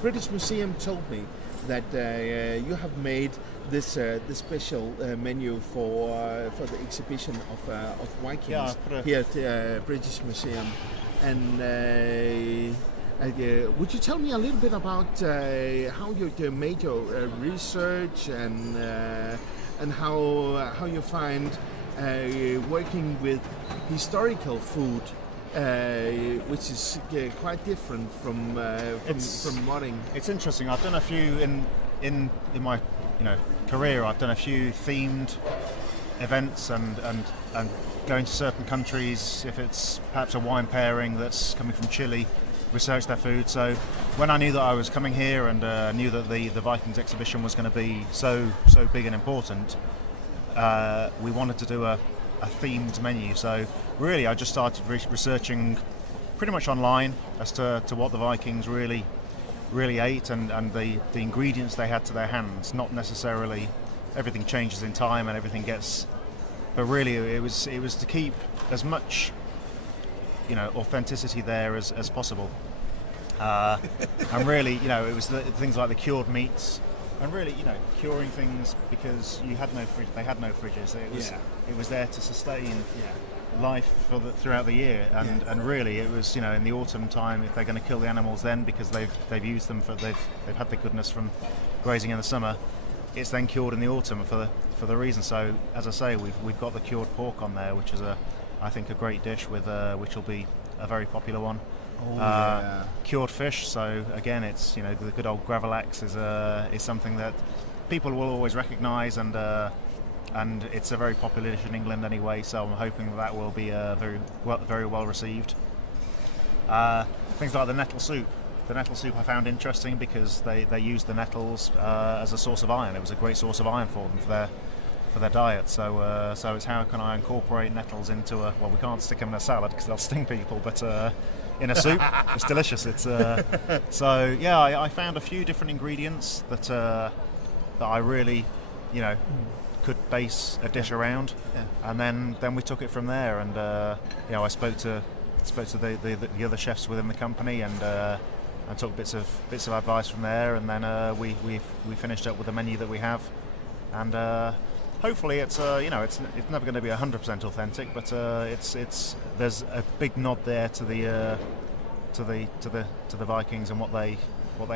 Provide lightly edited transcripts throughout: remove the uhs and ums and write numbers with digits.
British Museum told me that you have made this special menu for the exhibition of Vikings here at British Museum. And would you tell me a little bit about how you made your research and how you find working with historical food, which is quite different from modding? It's interesting. I've done a few in my career. I've done a few themed events and going to certain countries. If it's perhaps a wine pairing that's coming from Chile, research their food. So when I knew that I was coming here and knew that the Vikings exhibition was going to be so big and important, we wanted to do a themed menu. So really I just started researching pretty much online as to what the Vikings really ate and the ingredients they had to their hands. Not necessarily everything changes in time and everything gets, but really it was to keep as much authenticity there as possible. And really, it was things like the cured meats, and really, curing things because you had no fridge. They had no fridges. It was there to sustain life throughout the year, and really, it was in the autumn time. If they're going to kill the animals then because they've used them they've had the goodness from grazing in the summer, it's then cured in the autumn for the reason. So as I say, we've got the cured pork on there, which is I think a great dish with which will be a very popular one. Cured fish. So again, it's the good old gravlax is something that people will always recognise, and it's a very popular dish in England anyway. So I'm hoping that will be very well received. Things like the nettle soup. The nettle soup I found interesting because they used the nettles as a source of iron. It was a great source of iron for them for their diet. So it's how can I incorporate nettles into we can't stick them in a salad because they'll sting people, but in a soup it's delicious. It's I found a few different ingredients that I really could base a dish around, and then we took it from there. And I spoke to the other chefs within the company and took bits of advice from there, and then we finished up with the menu that we have, and hopefully it's never going to be 100% authentic, but there's a big nod there to the Vikings and what they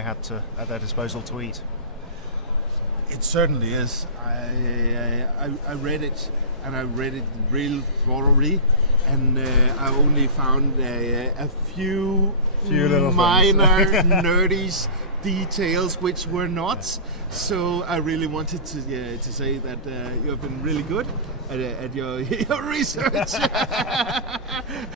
had at their disposal to eat. It certainly is. I read it, and I read it real thoroughly, and I only found a few little minor nerdy details which were not. So I really wanted to say that you have been really good at your research.